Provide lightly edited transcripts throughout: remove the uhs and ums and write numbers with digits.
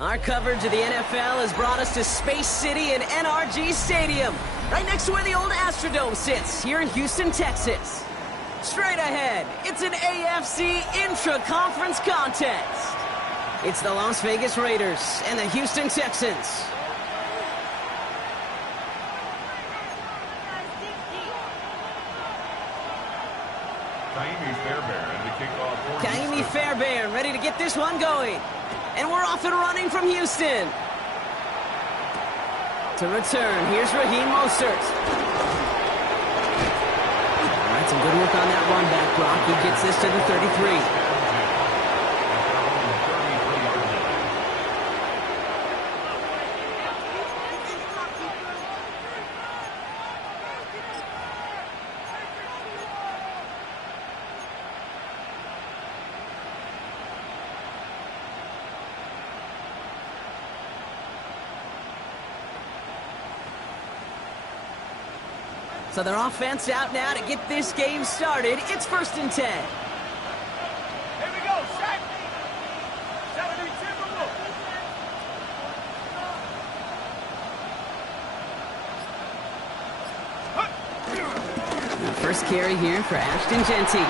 Our coverage of the NFL has brought us to Space City and NRG Stadium, right next to where the old Astrodome sits, here in Houston, Texas. Straight ahead, it's an AFC intra-conference contest. It's the Las Vegas Raiders and the Houston Texans. Kaimi Fairbairn ready to get this one going. And we're off and running from Houston. To return, here's Raheem Mostert. All right, some good work on that run back, Brock. He gets this to the 33. So their offense out now to get this game started. It's 1st and 10. Here we go, Shaq. Saturday Timberwolves. First carry here for Ashton Genty.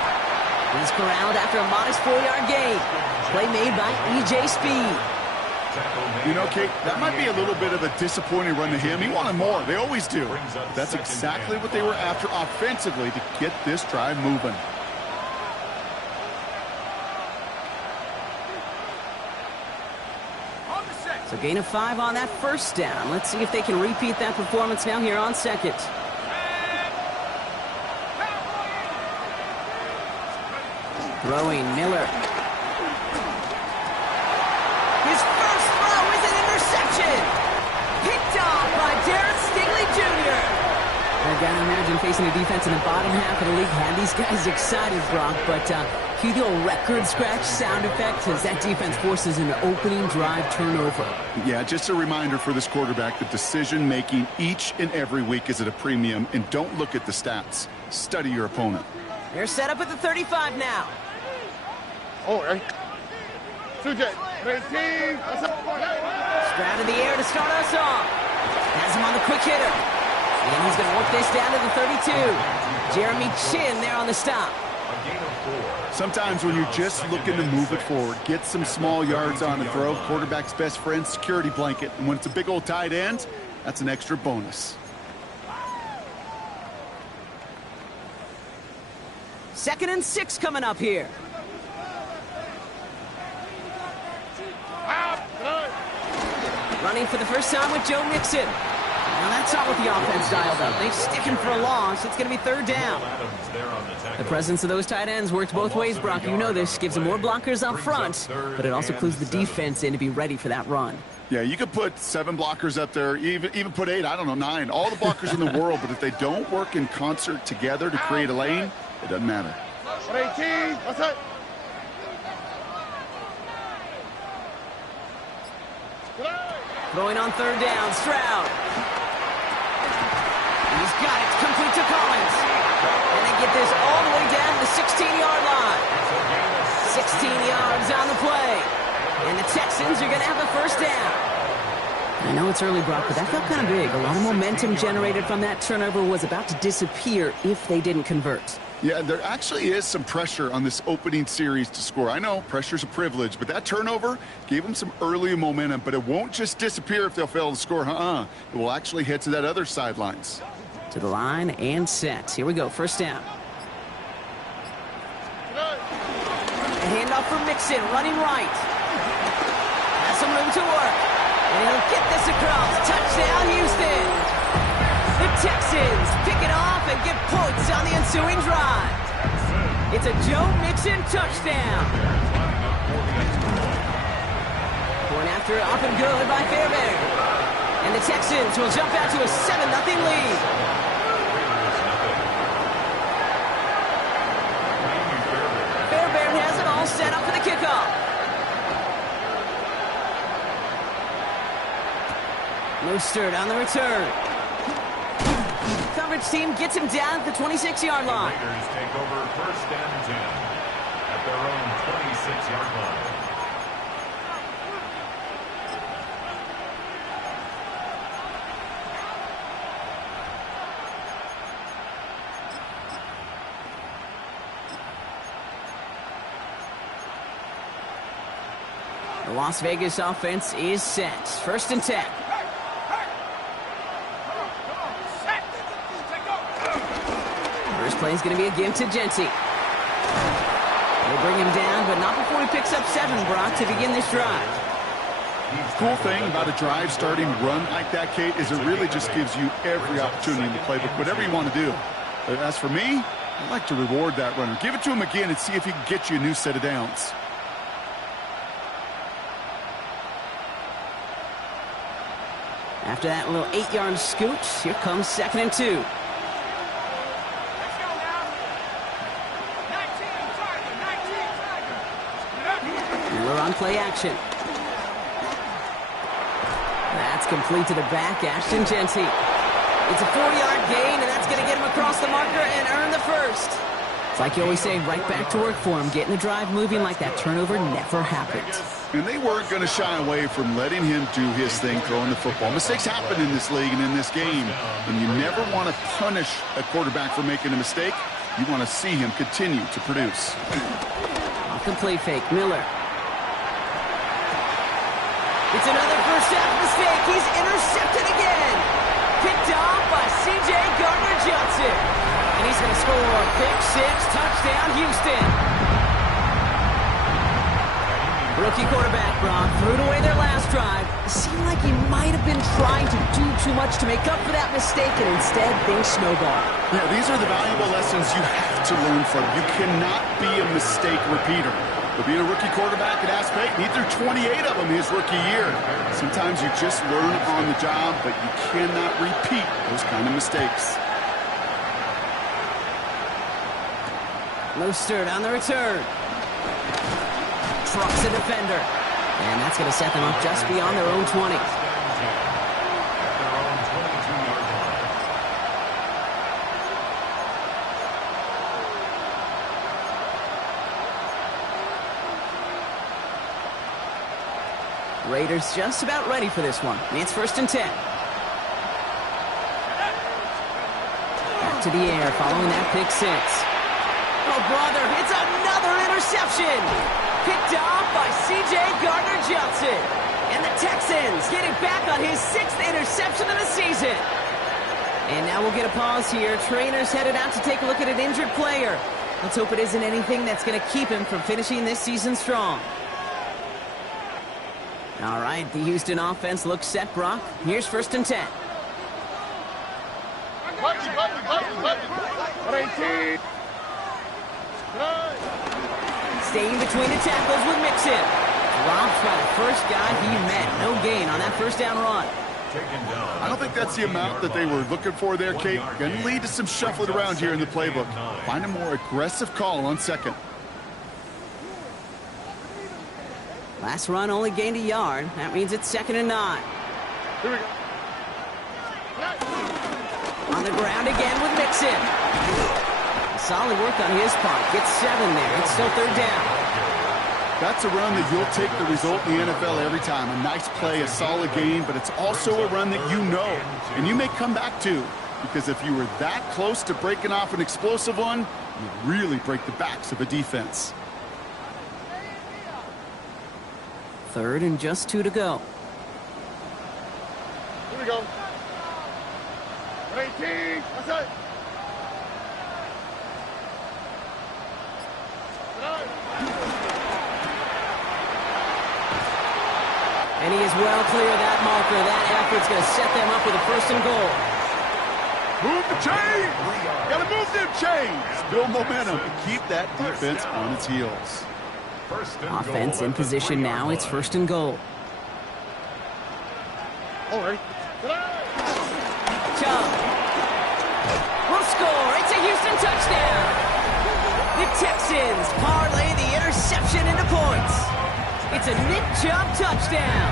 He's corralled after a modest 4-yard gain. Play made by E.J. Speed. You know, Kate, that might be a little bit of a disappointing run to him. He wanted more. They always do. That's exactly what they were after offensively to get this drive moving. So gain of 5 on that first down. Let's see if they can repeat that performance now here on second. Throwing Miller. His first throw is an interception. Picked off by Derek Stingley Jr. I gotta imagine facing a defense in the bottom half of the league had these guys excited, Brock, but cue the old record scratch sound effect as that defense forces an opening drive turnover. Yeah, just a reminder for this quarterback that decision-making each and every week is at a premium, and don't look at the stats. Study your opponent. They're set up at the 35 now. Oh, right. Stroud in the air to start us off. Has him on the quick hitter. And he's going to work this down to the 32. Jeremy Chin there on the stop. Sometimes when you're just looking to move it forward, get some small yards on the throw. Quarterback's best friend, security blanket. And when it's a big old tight end, that's an extra bonus. 2nd and 6 coming up here. Running for the first time with Joe Mixon. Now that's not what the offense dialed up. They stick him for a loss. It's going to be 3rd down. The presence of those tight ends works both ways, Brock. You know this. Gives them more blockers up front, but it also clues the defense in to be ready for that run. Yeah, you could put 7 blockers up there, even put 8, I don't know, 9. All the blockers in the world, but if they don't work in concert together to create a lane, it doesn't matter. 18, what's that? Throwing on 3rd down, Stroud. He's got it, complete to Collins. And they get this all the way down to the 16-yard line. 16 yards on the play. And the Texans are going to have the first down. I know it's early, Brock, but that felt kind of big. A lot of momentum generated from that turnover was about to disappear if they didn't convert. Yeah, there actually is some pressure on this opening series to score. I know pressure's a privilege, but that turnover gave them some early momentum, but it won't just disappear if they'll fail to score. It will actually head to that other sidelines. To the line and set. Here we go, first down. A handoff for Mixon, running right. Has some room to work. And he'll get this across. Touchdown, Houston. The Texans pick it off and get points on the ensuing drive. It's a Joe Mixon touchdown. Point after up and good by Fairbairn. And the Texans will jump out to a 7-0 lead. Fairbairn has it all set up for the kickoff. Mostert on the return. Coverage team gets him down at the 26-yard line. The Raiders take over 1st and 10 at their own 26-yard line. The Las Vegas offense is set. 1st and 10. First play is going to be a give to Genty. They'll bring him down, but not before he picks up 7, Brock, to begin this drive. Cool thing about a drive starting run like that, Kate, is it really just gives you every opportunity in the playbook, whatever you want to do. But as for me, I like to reward that runner. Give it to him again and see if he can get you a new set of downs. After that little 8-yard scoot, here comes 2nd and 2. Miller on play action. That's complete to the back, Ashton Genty. It's a 4-yard gain, and that's going to get him across the marker and earn the first. It's like you always say, right back to work for him, getting the drive moving like that turnover never happened. And they weren't going to shy away from letting him do his thing throwing the football. Mistakes happen in this league and in this game, and you never want to punish a quarterback for making a mistake. You want to see him continue to produce. Off the play fake, Miller. It's another first half mistake. He's intercepted again. Picked off by C.J. Gardner-Johnson. And he's going to score. Pick 6, touchdown, Houston. Rookie quarterback, Brock, threw it away their last drive. It seemed like he might have been trying to do too much to make up for that mistake, and instead things snowballed. Yeah, these are the valuable lessons you have to learn from. You cannot be a mistake repeater. But being a rookie quarterback at Ask Payton, he threw 28 of them his rookie year. Sometimes you just learn on the job, but you cannot repeat those kind of mistakes. Mostert on the return. Trucks a defender. And that's going to set them up just beyond their own 20. Raiders just about ready for this one. It's 1st and 10. Back to the air following that pick 6. Oh, brother, it's another interception. Picked off by C.J. Gardner-Johnson. And the Texans getting back on his 6th interception of the season. And now we'll get a pause here. Trainer's headed out to take a look at an injured player. Let's hope it isn't anything that's going to keep him from finishing this season strong. All right, the Houston offense looks set, Brock. Here's 1st and 10. Staying between the tackles with Mixon. Dropped by the first guy he met. No gain on that first down run. I don't think that's the amount that they were looking for there, Kate. Going to lead to some shuffling around here in the playbook. Find a more aggressive call on 2nd. Last run only gained a yard. That means it's 2nd and 9. Here we go. On the ground again with Mixon. Solid work on his part. Gets 7 there. It's still 3rd down. That's a run that you'll take the result in the NFL every time. A nice play, a solid game, but it's also a run that you know and you may come back to, because if you were that close to breaking off an explosive one, you really break the backs of a defense. 3rd and just 2 to go. Here we go. 18. That's it. And he is well clear of that marker. That effort's going to set them up with a 1st and goal. Move the chains! Gotta move them chains! Build momentum. Keep that defense on its heels. Offense in position now. It's 1st and goal. All right. Chubb will score. It's a Houston touchdown. The Texans parlay the interception into points. It's a Nick Chubb touchdown.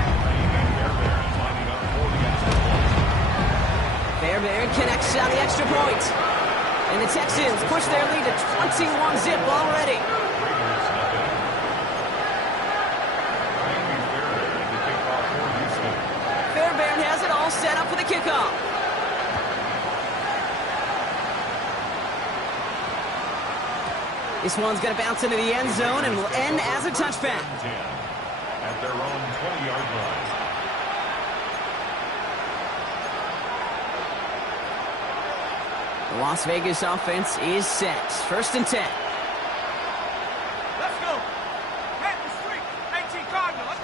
Fairbairn connects on the extra point. And the Texans push their lead to 21-zip already. Fairbairn has it all set up for the kickoff. This one's going to bounce into the end zone and will end as a touchback. at their own 20-yard line. The Las Vegas offense is set. 1st and 10. Let's go. Head the street. 18 Cardinals.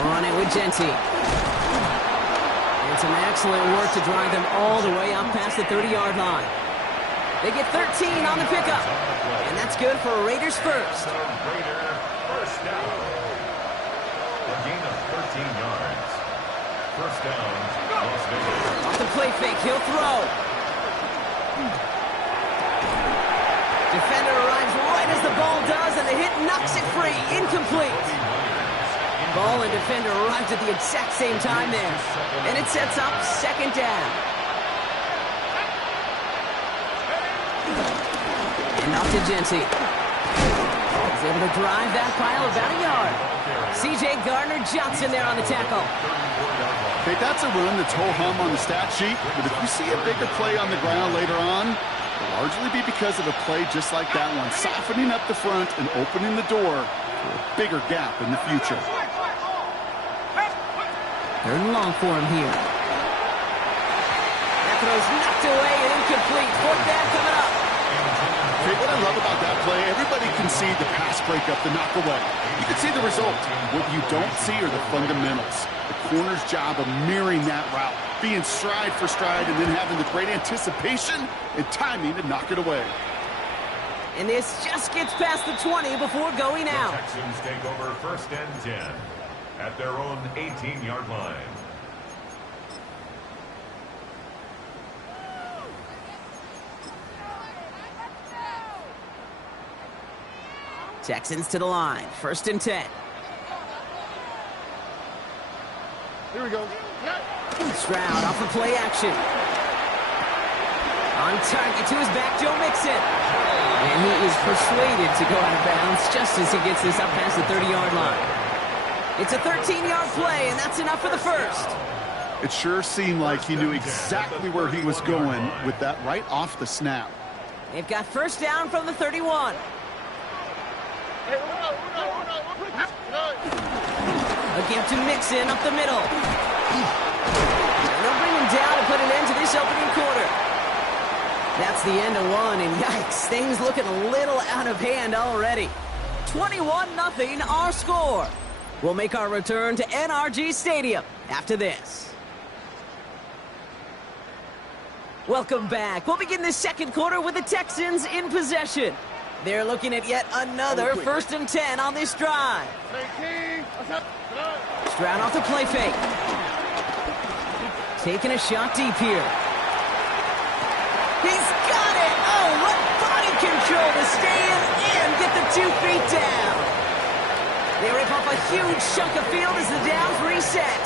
On it with Genty. And some excellent work to drive them all the way up past the 30-yard line. They get 13 on the pickup. And that's good for a Raiders first. Raider first down. A gain of 13 yards. First down, Las Vegas. Off the play fake, he'll throw. Defender arrives right as the ball does, and the hit knocks it free. Incomplete. Ball and defender arrived at the exact same time there. And it sets up 2nd down. And off to Genty. He's able to drive that pile about a yard. C.J. Gardner-Johnson there on the tackle. Okay, that's a run that's ho-hum on the stat sheet, but if you see a bigger play on the ground later on, it'll largely be because of a play just like that one, softening up the front and opening the door for a bigger gap in the future. 3rd and long for him here. That throw's knocked away and incomplete. 4th down coming up. Okay, what I love about that play, everybody can see the pass breakup, the knock away. You can see the result. What you don't see are the fundamentals. The corner's job of mirroring that route, being stride for stride, and then having the great anticipation and timing to knock it away. And this just gets past the 20 before going out. The Texans take over 1st and 10 at their own 18-yard line. Texans to the line. 1st and 10. Here we go. Stroud off the play action. On target to his back, Joe Mixon. And he is persuaded to go out of bounds just as he gets this up past the 30-yard line. It's a 13-yard play, and that's enough for the first. It sure seemed like he knew exactly where he was going with that right off the snap. They've got 1st down from the 31. A give to Mixon up the middle. And they'll bring him down to put an end to this opening quarter. That's the end of one, and yikes, things looking a little out of hand already. 21-0 our score. We'll make our return to NRG Stadium after this. Welcome back. We'll begin the 2nd quarter with the Texans in possession. They're looking at yet another 1st and 10 on this drive. Stroud off the play fake. Taking a shot deep here. He's got it! Oh, what body control to stay in and get the 2 feet down. They rip off a huge chunk of field as the downs reset.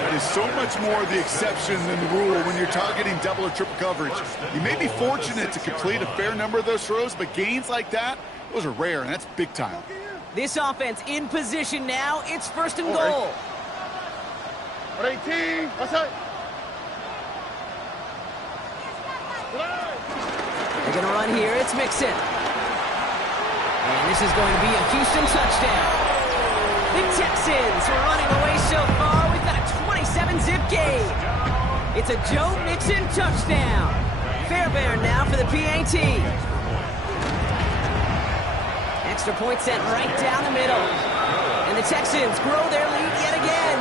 That is so much more the exception than the rule when you're targeting double or triple coverage. You may be fortunate to complete a fair number of those throws, but gains like that, those are rare, and that's big time. This offense in position now. It's 1st and goal. 18. Outside. They're going to run here. It's Mixon. And this is going to be a Houston touchdown. The Texans are running away so far. We've got a 27-zip game. It's a Joe Mixon touchdown. Fairbairn now for the PAT. Extra point sent right down the middle. And the Texans grow their lead yet again.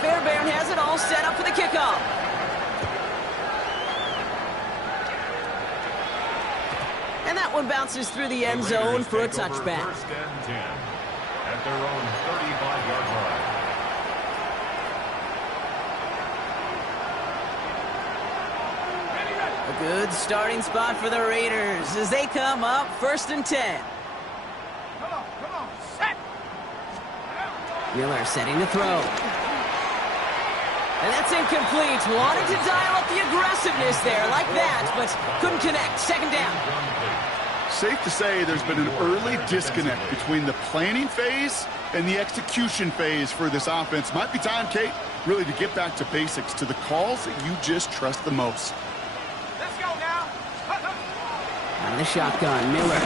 Fairbairn has it all set up for the kickoff. And that one bounces through the end zone for a touchback. 1st and 10 at their own 35-yard line. A good starting spot for the Raiders as they come up 1st and 10. Come on, set. Miller setting to throw. And that's incomplete. Wanted to dial up the aggressiveness there like that, but couldn't connect. 2nd down. Safe to say there's been an early disconnect between the planning phase and the execution phase for this offense. Might be time, Kate, really to get back to basics, to the calls that you just trust the most. Let's go now. On the shotgun, Miller.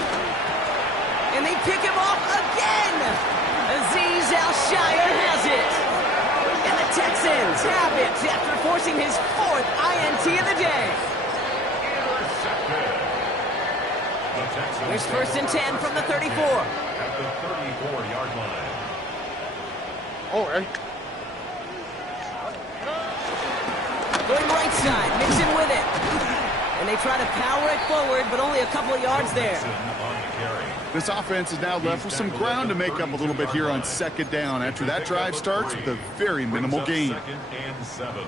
And they pick him off again. Azeez Al-Shire has it. And the Texans have it after forcing his 4th INT of the day. Here's 1st and 10 from the 34. At the 34-yard line. Oh, hey. Going right side, Mixon with it. And they try to power it forward, but only a couple of yards there. This offense is now left with some ground to make up a little bit here on 2nd down after that drive starts with a very minimal gain. 2nd and 7.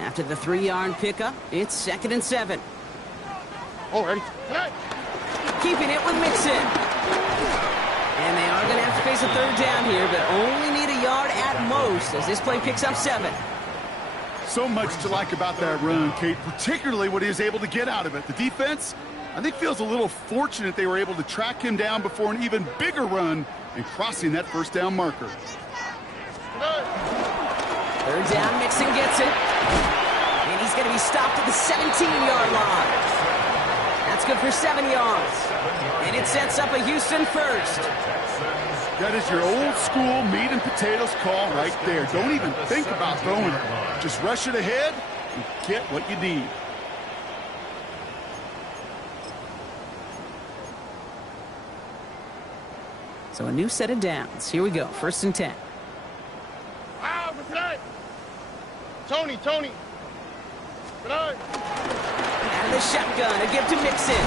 After the 3-yard pickup, it's 2nd and 7. Oh, hey. Keeping it with Mixon. And they are going to have to face a 3rd down here, but only need a yard at most as this play picks up 7. So much to like about that run, Kate, particularly what he was able to get out of it. The defense, I think, feels a little fortunate they were able to track him down before an even bigger run and crossing that 1st down marker. 3rd down, Mixon gets it. And he's going to be stopped at the 17-yard line. That's good for 7 yards. And it sets up a Houston 1st. That is your old school meat and potatoes call right there. Don't even think about throwing it. Just rush it ahead and get what you need. So a new set of downs. Here we go. 1st and 10. Wow, for tonight. Tony. Good night. And the shotgun, a give to Mixon.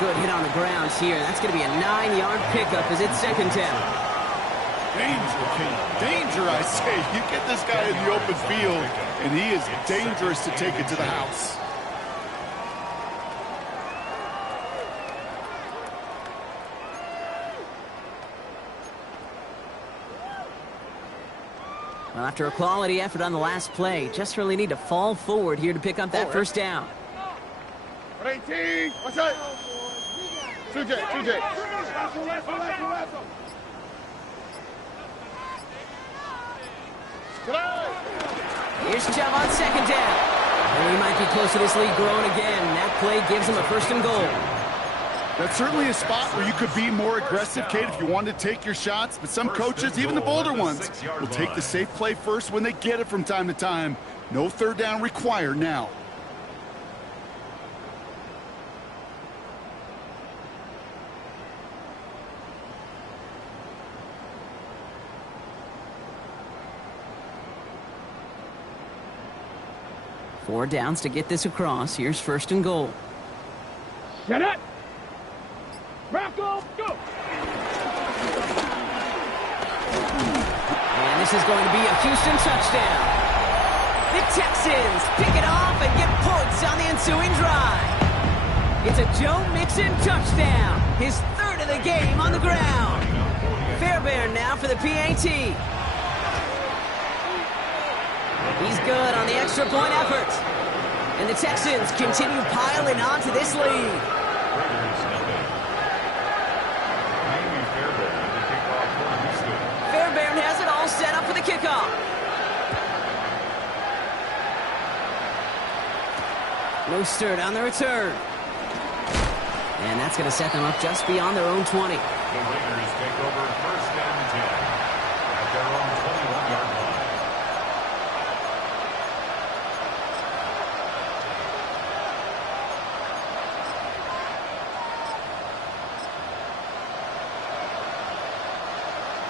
Good hit on the ground here. That's going to be a 9-yard pickup as it's 2nd down. Danger, Kate. Danger, I say. You get this guy in the open field, and he is dangerous to take it to the house. Well, after a quality effort on the last play, just really need to fall forward here to pick up that 1st down. 18. What's that? 2J. Here's Chubb on 2nd down. And we might be close to this lead growing again. That play gives him a 1st and goal. That's certainly a spot where you could be more aggressive, Kate, if you wanted to take your shots. But some coaches, even the bolder ones, will take the safe play first when they get it from time to time. No 3rd down required now. Four downs to get this across. Here's 1st and goal. Set it. Rocco, go. And this is going to be a Houston touchdown. The Texans pick it off and get points on the ensuing drive. It's a Joe Mixon touchdown. His 3rd of the game on the ground. Fairbairn now for the PAT. He's good on the extra point effort. And the Texans continue piling on to this lead. Fairbairn has it all set up for the kickoff. Mostert on the return. And that's going to set them up just beyond their own 20. The Raiders take over 1st and 10 at their own 21-yard line.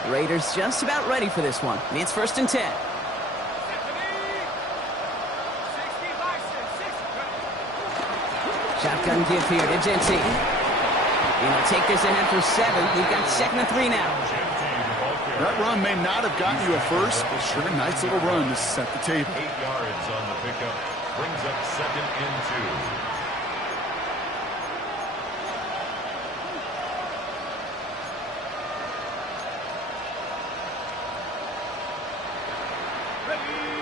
Raiders just about ready for this one. It's 1st and 10. Shotgun give here to Genty. He'll take this ahead for 7. We've got 2nd and 3 now. That run may not have gotten you a first, but sure a nice little run to set the table. 8 yards on the pickup. Brings up 2nd and 2.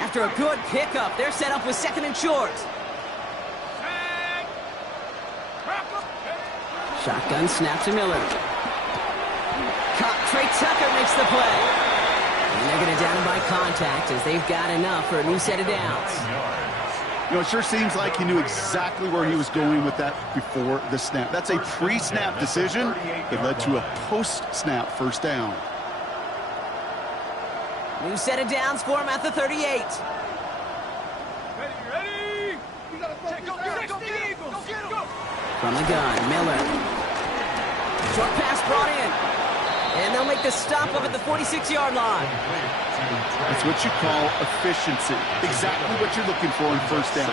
After a good pickup, they're set up with 2nd and short. Shotgun snap to Miller. Trey Tucker makes the play. And they're going to down him by contact as they've got enough for a new set of downs. You know, it sure seems like he knew exactly where he was going with that before the snap. That's a pre-snap decision that led to a post-snap first down. New set of downs for him at the 38. Ready? Go get the Eagles! Go! From the gun, Miller. Short pass brought in. And they'll make the stop up at the 46-yard line. That's what you call efficiency. Exactly what you're looking for in first down.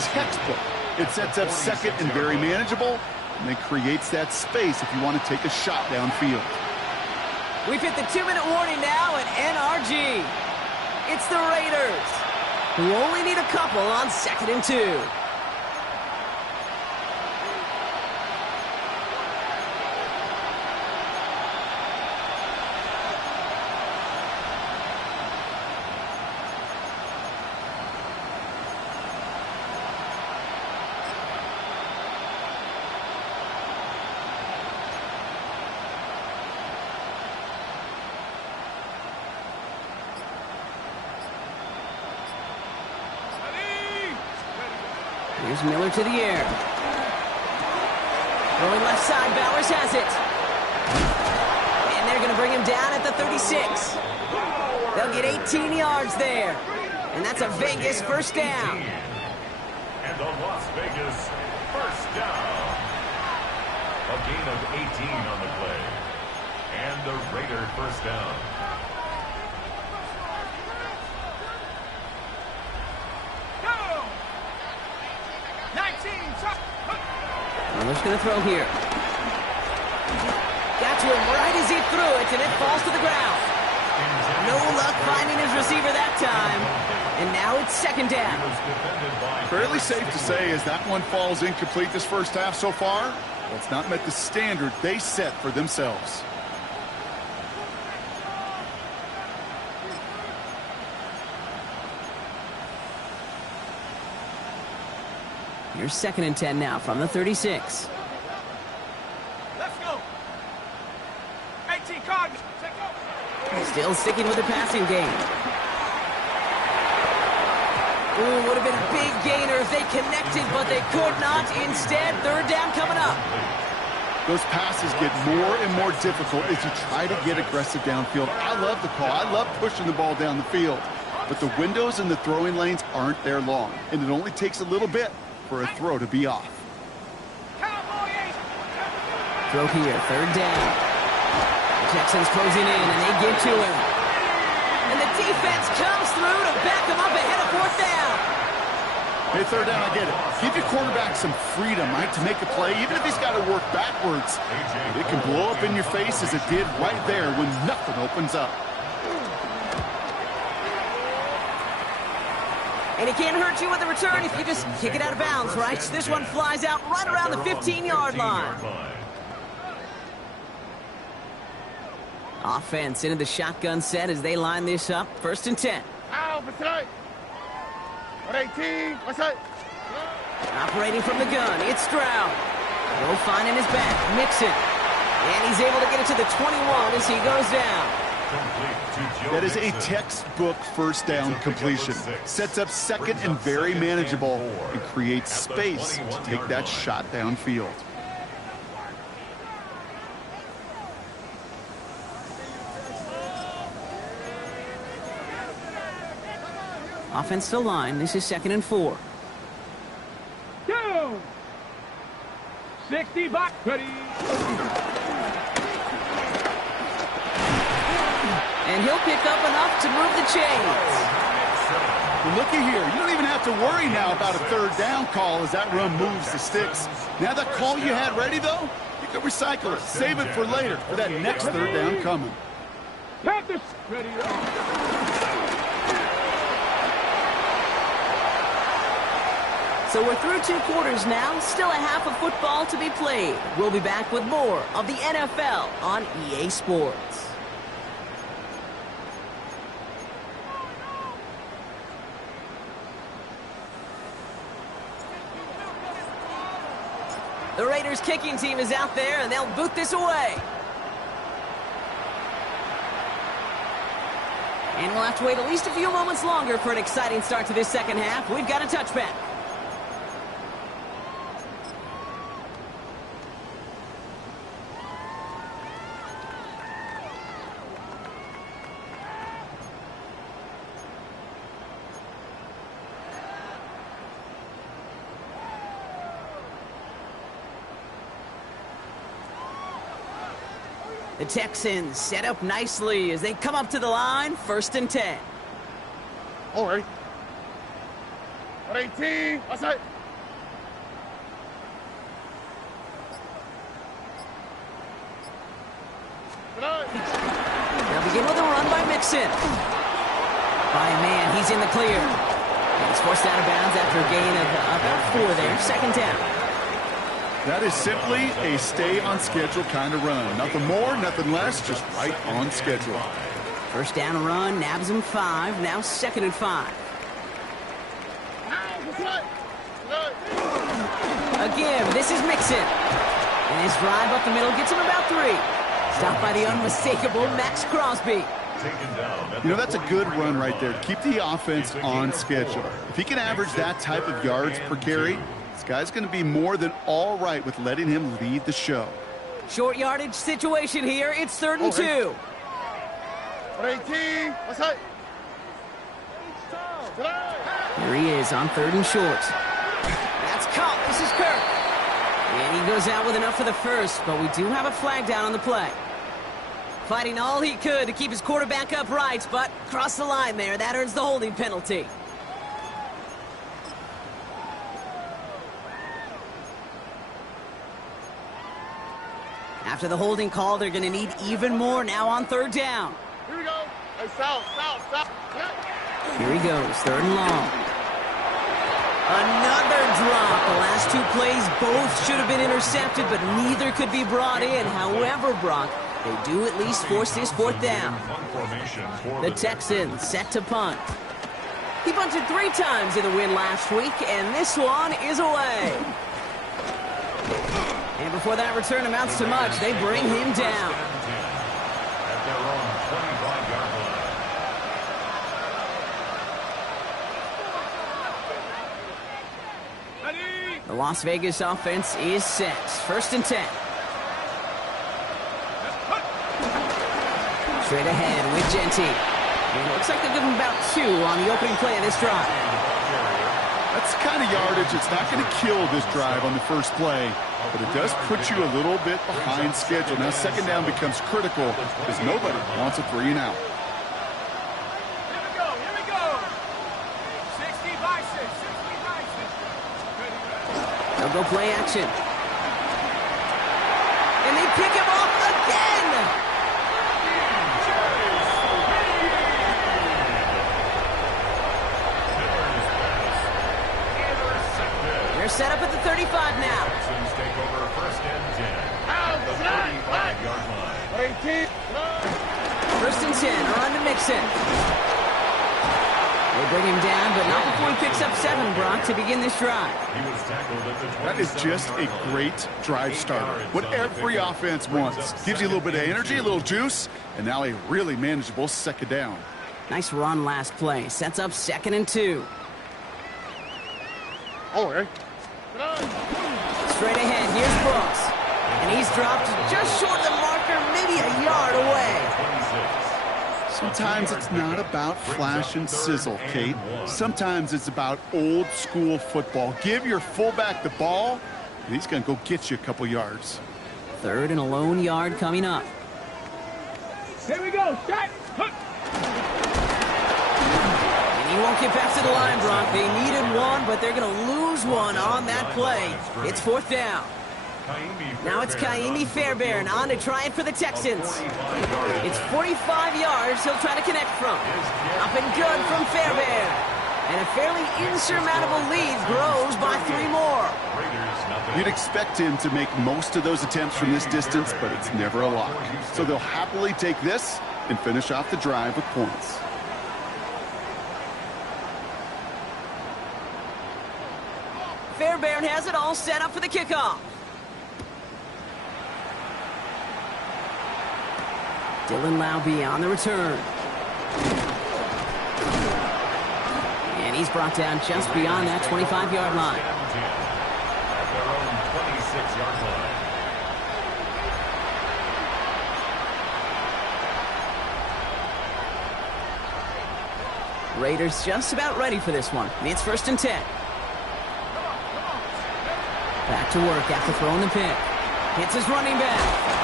Textbook. It sets up second and very manageable, and it creates that space if you want to take a shot downfield. We've hit the 2-minute warning now at NRG. It's the Raiders, who only need a couple on 2nd and 2. Here's Miller to the air. Throwing left side, Bowers has it. And they're going to bring him down at the 36. They'll get 18 yards there. And that's a Vegas first down. And the Las Vegas first down. A gain of 18 on the play. And the Raider first down. Miller's going to throw here. Got to him right as he threw it, and it falls to the ground. No luck finding his receiver that time. And now it's second down. Fairly safe to say as that one falls incomplete this first half so far, it's not met the standard they set for themselves. Here's 2nd and 10 now from the 36. Let's go. 18 Cardinals. Take over. Still sticking with the passing game. Ooh, would have been a big gainer if they connected, but they could not. Instead, third down coming up. Those passes get more and more difficult as you try to get aggressive downfield. I love the call. I love pushing the ball down the field. But the windows in the throwing lanes aren't there long, and it only takes a little bit for a throw to be off. Throw here, third down. The Texans closing in, and they get to him. And the defense comes through to back him up ahead of fourth down. Hey, third down, I get it. Give your quarterback some freedom, right, to make a play, even if he's got to work backwards. It can blow up in your face as it did right there when nothing opens up. And it can't hurt you with a return if you just kick it out of bounds, right? This one flies out right around the 15-yard line. Offense into the shotgun set as they line this up. 1st and 10. Out for tonight. 18. What's that? Operating from the gun, it's Stroud. Low finding his back, Mixon. And he's able to get it to the 21 as he goes down. That is a textbook first down completion. Sets up second and very manageable and creates space to take that shot downfield. Offense to line. This is 2nd and 4. Go! 60 back. Ready. And he'll pick up enough to move the chains. Well, looky here. You don't even have to worry now about a third down call as that run moves the sticks. Now that call you had ready, though, you can recycle it. Save it for later for that next third down coming. Panthers. Ready. So we're through 2 quarters now. Still a half of football to be played. We'll be back with more of the NFL on EA Sports. The Raiders kicking team is out there, and they'll boot this away. And we'll have to wait at least a few moments longer for an exciting start to this second half. We've got a touchback. The Texans set up nicely as they come up to the line, 1st and 10. All right. 18. Outside. They'll begin with a run by Mixon. By a man, he's in the clear. And he's forced out of bounds after a gain of about 4 there, 2nd down. That is simply a stay-on-schedule kind of run. Nothing more, nothing less, just right on schedule. 1st down run, nabs him 5, now 2nd and 5. Again, this is Mixon. And his drive up the middle gets him about 3. Stopped by the unmistakable Max Crosby. You know, that's a good run right there. Keep the offense on schedule. If he can average that type of yards per carry, this guy's going to be more than all right with letting him lead the show. Short yardage situation here. It's 3rd and 2. 18. Outside. Here he is on 3rd and short. That's caught. This is Kirk. And he goes out with enough for the first, but we do have a flag down on the play. Fighting all he could to keep his quarterback upright, but crossed the line there. That earns the holding penalty. After the holding call, they're going to need even more now on 3rd down. Here we go. Hey, south. Here he goes, 3rd and long. Another drop. The last 2 plays both should have been intercepted, but neither could be brought in. However, Brock, they do at least force this 4th down. The Texans set to punt. He punted 3 times in the win last week, and this one is away. And before that return amounts to much, they bring him down. At their own 25-yard line. The Las Vegas offense is set. 1st and 10. Straight ahead with Genty. And it looks like they'll give him about 2 on the opening play of this drive. That's the kind of yardage that's not going to kill this drive on the first play, but it does put you a little bit behind schedule. Now 2nd down becomes critical because nobody wants a 3 and out. Here we go. 60 by 6. 60 by 6. They'll go play action. And they pick him off again. They're set up at the 35 now. Texans take over 1st and 10. The 35-yard line. 18. 1st and 10, a run to Mixon. They bring him down, but not before he picks up 7, Brock, to begin this drive. He was tackled at the 27. That is just a great drive starter. What every offense wants. Gives you a little bit of energy, a little juice, and now a really manageable 2nd down. Nice run last play. Sets up 2nd and 2. All right. Straight ahead, here's Brooks. And he's dropped just short of the marker, maybe a yard away. Sometimes it's not about flash and sizzle, Kate. Sometimes it's about old school football. Give your fullback the ball, and he's going to go get you a couple yards. 3rd and a lone yard coming up. Here we go. Shot. And he won't get back to the line, Brock. They needed 1, but they're going to lose 1 on that play. It's 4th down. Now it's Kaimi Fairbairn on to try it for the Texans. It's 45 yards he'll try to connect from. Up and good from Fairbairn. And a fairly insurmountable lead grows by 3 more. You'd expect him to make most of those attempts from this distance, but it's never a lock. So they'll happily take this and finish off the drive with points. Fairbairn has it all set up for the kickoff. Dylan Laube on the return. And he's brought down just beyond that 25-yard line. At their own 26-yard line. Raiders just about ready for this one. It's 1st and 10. Back to work after throwing the pick. Hits his running back.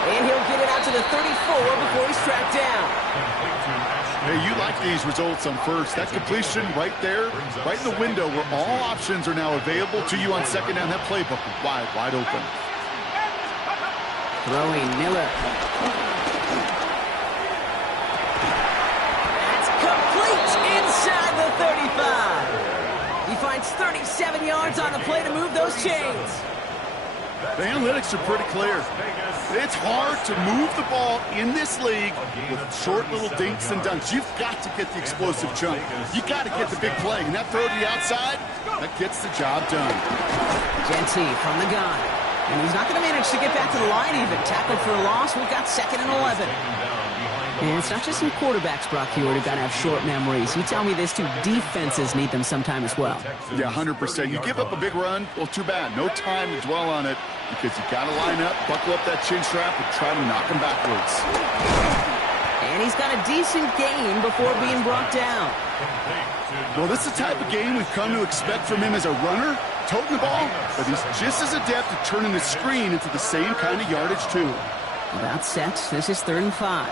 And he'll get it out to the 34 before he's tracked down. Hey, you like these results on first. That completion right there, right in the window where all options are now available to you on second down. That playbook is wide open. Throwing Miller. That's complete inside the 35. He finds 37 yards on the play to move those chains. The analytics are pretty clear. It's hard to move the ball in this league with short little dinks and dunks. You've got to get the explosive chunk. You've got to get the big play. And that throw to the outside, that gets the job done. Genty from the gun. And he's not going to manage to get back to the line even. Tackled for a loss. We've got 2nd and 11. And it's not just some quarterbacks, Brock Hewitt, who got to have short memories. You tell me this too, defenses need them sometime as well. Yeah, 100%. You give up a big run, well, too bad. No time to dwell on it because you got to line up, buckle up that chin strap, and try to knock him backwards. And he's got a decent gain before being brought down. Well, this is the type of game we've come to expect from him as a runner, toting the ball, but he's just as adept at turning the screen into the same kind of yardage, too. About set. This is 3rd and 5.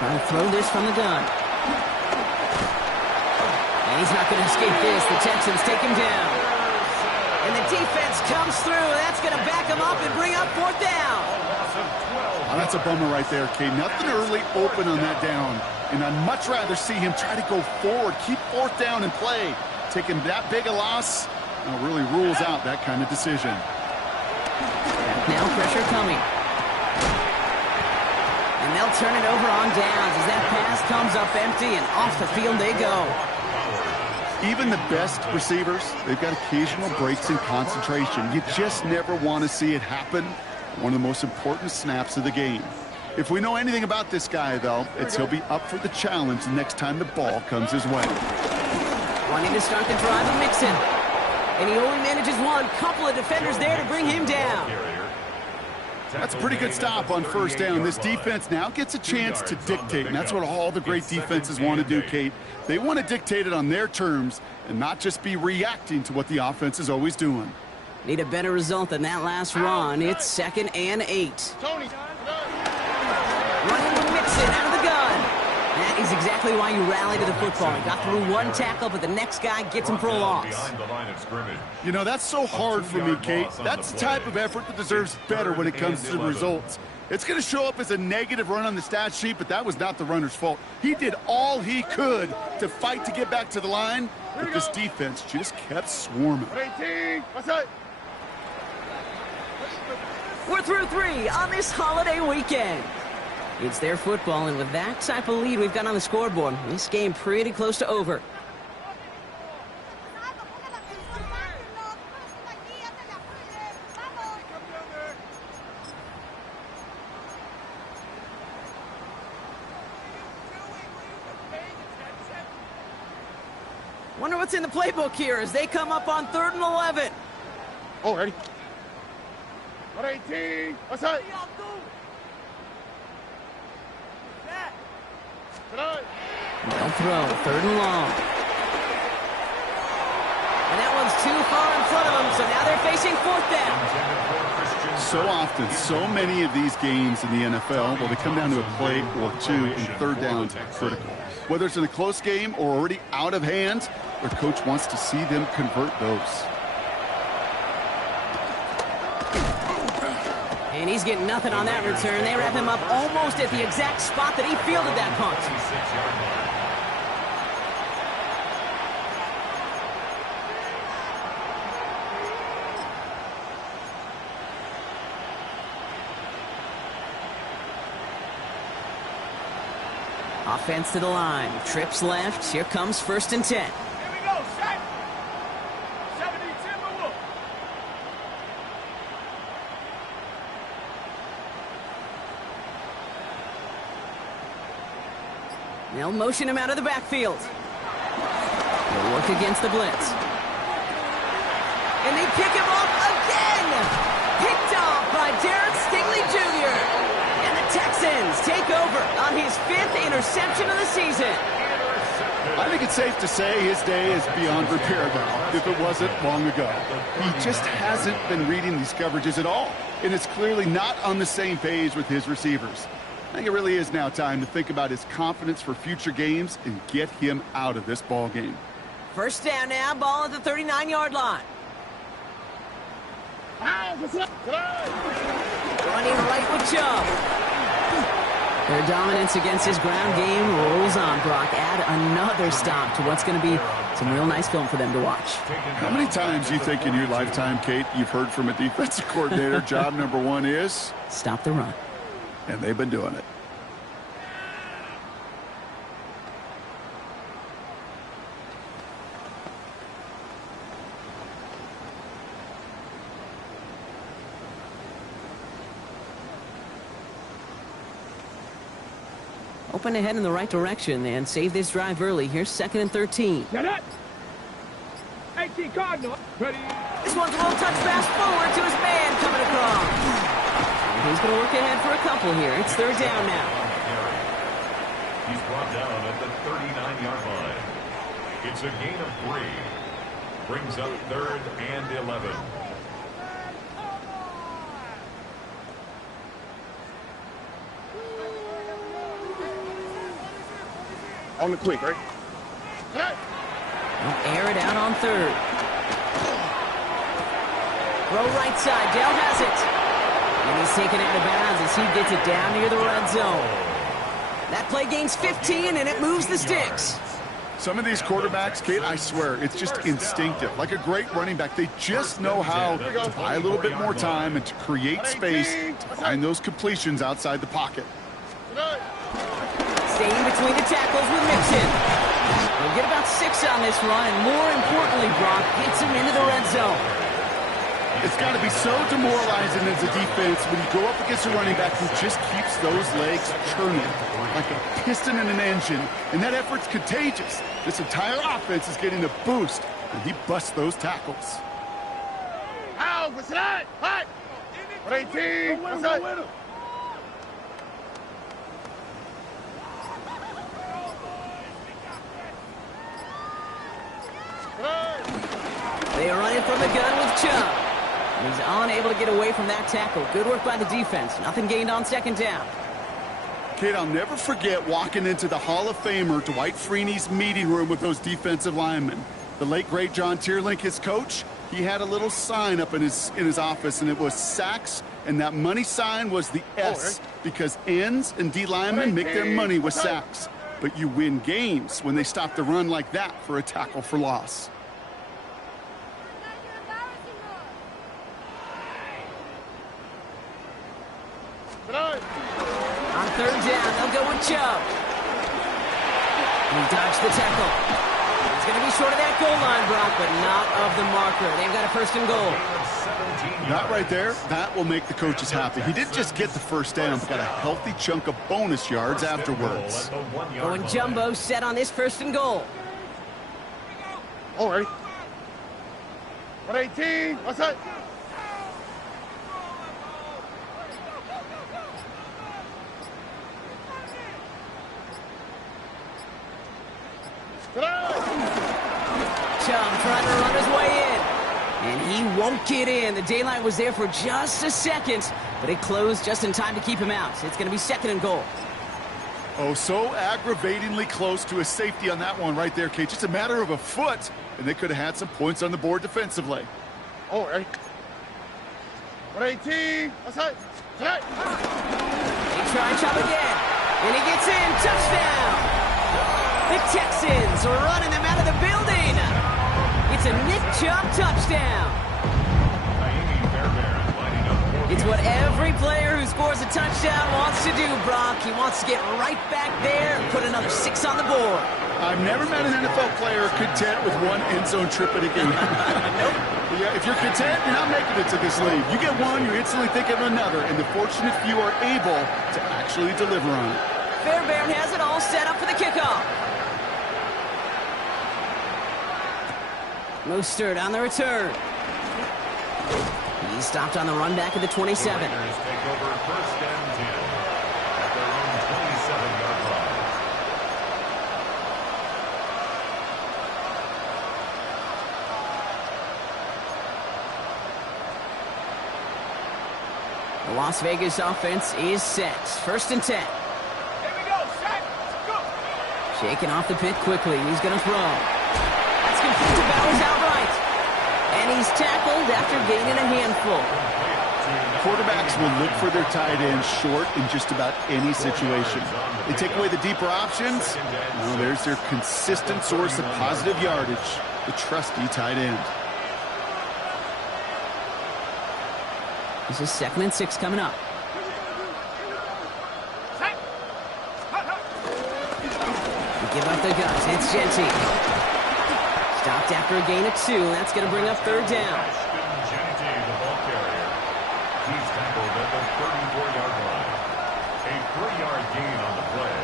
Trying to throw this from the gun. And he's not going to escape this. The Texans take him down. And the defense comes through. That's going to back him up and bring up 4th down. Oh, that's a bummer right there, Kate. Nothing early open on that down. And I'd much rather see him try to go forward, keep 4th down and play. Taking that big a loss really rules out that kind of decision. Now pressure coming. And they'll turn it over on downs as that pass comes up empty and off the field they go. Even the best receivers, they've got occasional breaks in concentration. You just never want to see it happen. One of the most important snaps of the game. If we know anything about this guy, though, it's he'll be up for the challenge the next time the ball comes his way. Wanting to start the drive and mix it. And he only manages one. Couple of defenders there to bring him down. That's a pretty good stop on 1st down. This defense now gets a chance to dictate, and that's what all the great defenses want to do, Kate. They want to dictate it on their terms and not just be reacting to what the offense is always doing. Need a better result than that last run. It's 2nd and 8. Tony, Running with Mixon out of the gun. That is exactly why you rally to the football. He got through one tackle, but the next guy gets him for a loss. You know, that's so hard for me, Kate. That's the type of effort that deserves better when it comes to the results. It's going to show up as a negative run on the stat sheet, but that was not the runner's fault. He did all he could to fight to get back to the line, but this defense just kept swarming. 18, what's that? We're through 3 on this holiday weekend. It's their football, and with that type of lead we've got on the scoreboard, this game pretty close to over. Wonder what's in the playbook here as they come up on 3rd and 11. Oh, ready. 18, what's that? They'll throw, 3rd and long. And that one's too far in front of them, so now they're facing 4th down. So often, so many of these games in the NFL, well, they come down to a play or two, and 3rd downs are critical. Whether it's in a close game or already out of hand, their coach wants to see them convert those. And he's getting nothing on that return. They wrap him up almost at the exact spot that he fielded that punt. Offense to the line. Trips left. Here comes 1st and 10. Here we go, set. 70 Timberwolves. They'll motion him out of the backfield. They'll work against the blitz. And they pick him off again! Picked off by Derek Stingley Jr. And the Texans take over on his 5th interception of the season. I think it's safe to say his day is beyond repair now, if it wasn't long ago. He just hasn't been reading these coverages at all, and it's clearly not on the same page with his receivers. I think it really is now time to think about his confidence for future games and get him out of this ball game. First down now, ball at the 39-yard line. Running right with Chubb. Their dominance against his ground game rolls on, Brock. Add another stop to what's going to be some real nice film for them to watch. How many times do you think in your lifetime, Kate, you've heard from a defensive coordinator, job number 1 is? Stop the run. And they've been doing it. Open ahead in the right direction and save this drive early. Here's 2nd and 13. Get it! 18 Cardinal. Ready. This one's a little touch pass forward to his man coming across. And he's going to work ahead for a couple here. It's 3rd down now. He's brought down at the 39-yard line. It's a gain of 3. Brings up 3rd and 11. On the quick, right? They'll air it out on 3rd. Throw right side. Dell has it. And he's taken out of bounds as he gets it down near the red zone. That play gains 15, and it moves the sticks. Some of these quarterbacks, Kate, I swear, it's just instinctive. Like a great running back, they just know how to buy a little bit more time and to create space to find those completions outside the pocket. Staying between the tackles with Mixon. He'll get about 6 on this run, and more importantly, Brock gets him into the red zone. It's got to be so demoralizing as a defense when you go up against a running back who just keeps those legs churning like a piston in an engine, and that effort's contagious. This entire offense is getting a boost, and he busts those tackles. Ow, what's that? Hot! 18, what's that? They are running from the gun with Chubb. And he's unable to get away from that tackle. Good work by the defense. Nothing gained on 2nd down. Kid, I'll never forget walking into the Hall of Famer Dwight Freeney's meeting room with those defensive linemen. The late, great John Tierlink, his coach, he had a little sign up in his office, and it was sacks, and that money sign was the S, because ends and D linemen make their money with sacks. But you win games when they stop the run like that for a tackle for loss. On 3rd down, they'll go with Chubb. He dodged the tackle. He's going to be short of that goal line, Brock, but not of the marker. They've got a 1st and goal. That right there, that will make the coaches happy. He didn't just get the 1st down, but got a healthy chunk of bonus yards afterwards. Going jumbo set on this 1st and goal. All right. 118, what's that? Chubb trying to run his way in. And he won't get in. The daylight was there for just a second, but it closed just in time to keep him out. It's going to be 2nd and goal. Oh, so aggravatingly close to a safety on that one right there, Kate. Just a matter of a foot, and they could have had some points on the board defensively. All right. 118, what's that? They try Chubb again. And he gets in. Touchdown. The Texans are running them out of the building. It's a Nick Chubb touchdown. It's what every player who scores a touchdown wants to do, Brock. He wants to get right back there and put another 6 on the board. I've never met an NFL player content with one end zone trip at a game. Nope. Yeah, if you're content, you're not making it to this league. You get one, you instantly think of another, and the fortunate few are able to actually deliver on it. Fairbairn has it all set up for the kickoff. Mostert on the return. He's stopped on the run back at the 27. The Raiders take over first and 10 at their own 27-yard line. The Las Vegas offense is set. First and 10. Here we go, set, go. Shaking off the pit quickly. He's going to throw. That's complete to Bowers outright. And he's tackled after gaining a handful. Quarterbacks will look for their tight end short in just about any situation. They take away the deeper options. Well, there's their consistent source of positive yardage, the trusty tight end. This is 2nd and 6 coming up. Set. Hut, hut. We give up the guns. It's Genty. Stopped after a gain of 2. That's going to bring up 3rd down. Genty, the ball carrier. He's tackled at the 34-yard line. A 3-yard gain on the play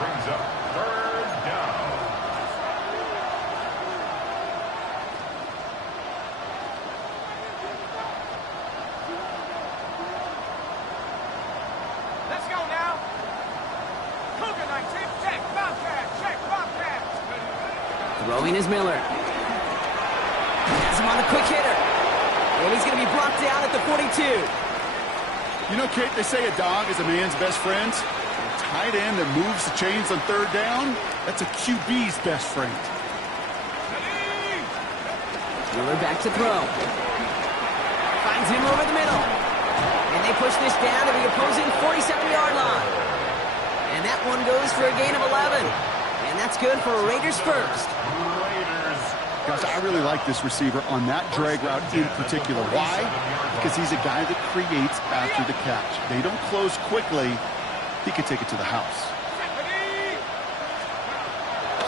brings up 3rd down. Let's go now. Cougar 19, check, Bobcat, check, Bobcat. Throwing is Miller. Has him on the quick hitter. And he's going to be brought down at the 42. You know, Kate, they say a dog is a man's best friend. A tight end that moves the chains on 3rd down, that's a QB's best friend. Miller back to throw. Finds him over the middle. And they push this down to the opposing 47-yard line. And that one goes for a gain of 11. And that's good for a Raiders first. Raiders. Guys, I really like this receiver on that drag route in particular. Why? Because he's a guy that creates after the catch. They don't close quickly. He could take it to the house.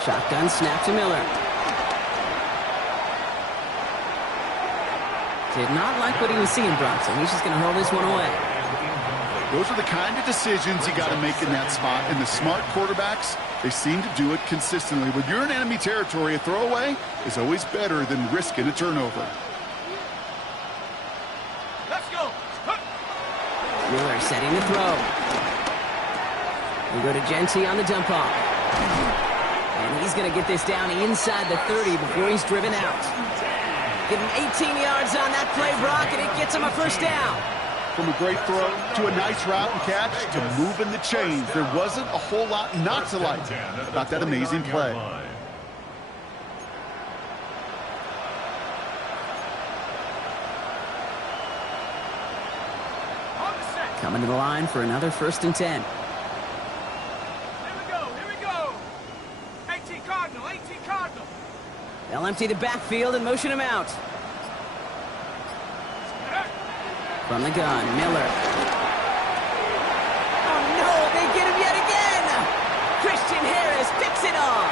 Shotgun snap to Miller. Did not like what he was seeing, Bronson. He's just going to hurl this one away. Those are the kind of decisions you got to make in that spot. And the smart quarterbacks, they seem to do it consistently. When you're in enemy territory, a throwaway is always better than risking a turnover. Let's go. Hut. Miller setting the throw. We go to Genty on the dump off. And he's going to get this down inside the 30 before he's driven out. Give him 18 yards on that play, Brock, and it gets him a first down. From a great throw to a nice route and catch to moving the chains, there wasn't a whole lot not to like about that amazing play. On the set. Coming to the line for another 1st and 10. Here we go, here we go. 18 Cardinal, 18 Cardinal. They'll empty the backfield and motion him out. From the gun, Miller. Oh no, they get him yet again! Christian Harris picks it off.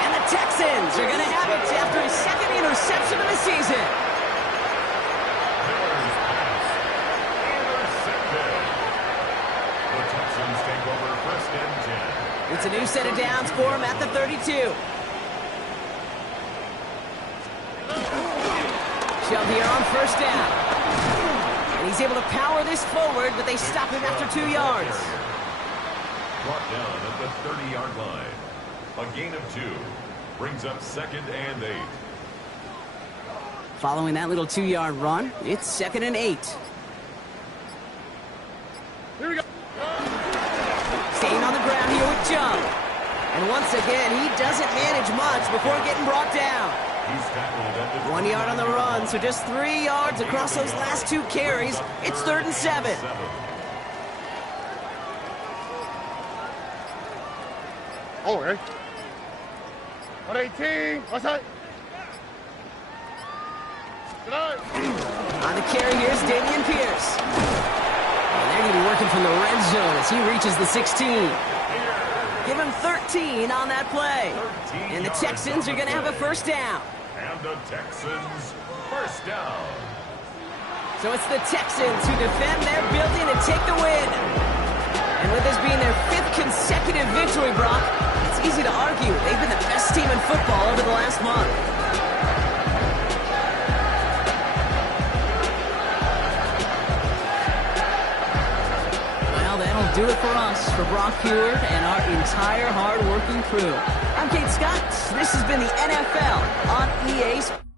And the Texans are going to have it after his 2nd interception of the season. Miller's pass intercepted. The Texans take over first and 10. It's a new set of downs for him at the 32. Shoved here on 1st down. And he's able to power this forward, but they stop him after 2 yards. Brought down at the 30-yard line. A gain of 2 brings up 2nd and 8. Following that little 2-yard run, it's 2nd and 8. Here we go. Staying on the ground here with Joe. And once again, he doesn't manage much before getting brought down. He's tackled at the 1 yard on the run, so just 3 yards across those last 2 carries. It's 3rd and 7. Oh, right. 118. What's that? Good night. On the carry, here's Damian Pierce. And they're going to be working from the red zone as he reaches the 16. Give him 13 on that play. And the Texans are going to have a 1st down. And the Texans first down. So it's the Texans who defend their building and take the win. And with this being their 5th consecutive victory, Brock, it's easy to argue they've been the best team in football over the last month. Well, that'll do it for us, for Brock Heward and our entire hard-working crew. I'm Kate Scott. This has been the NFL on EA Sports.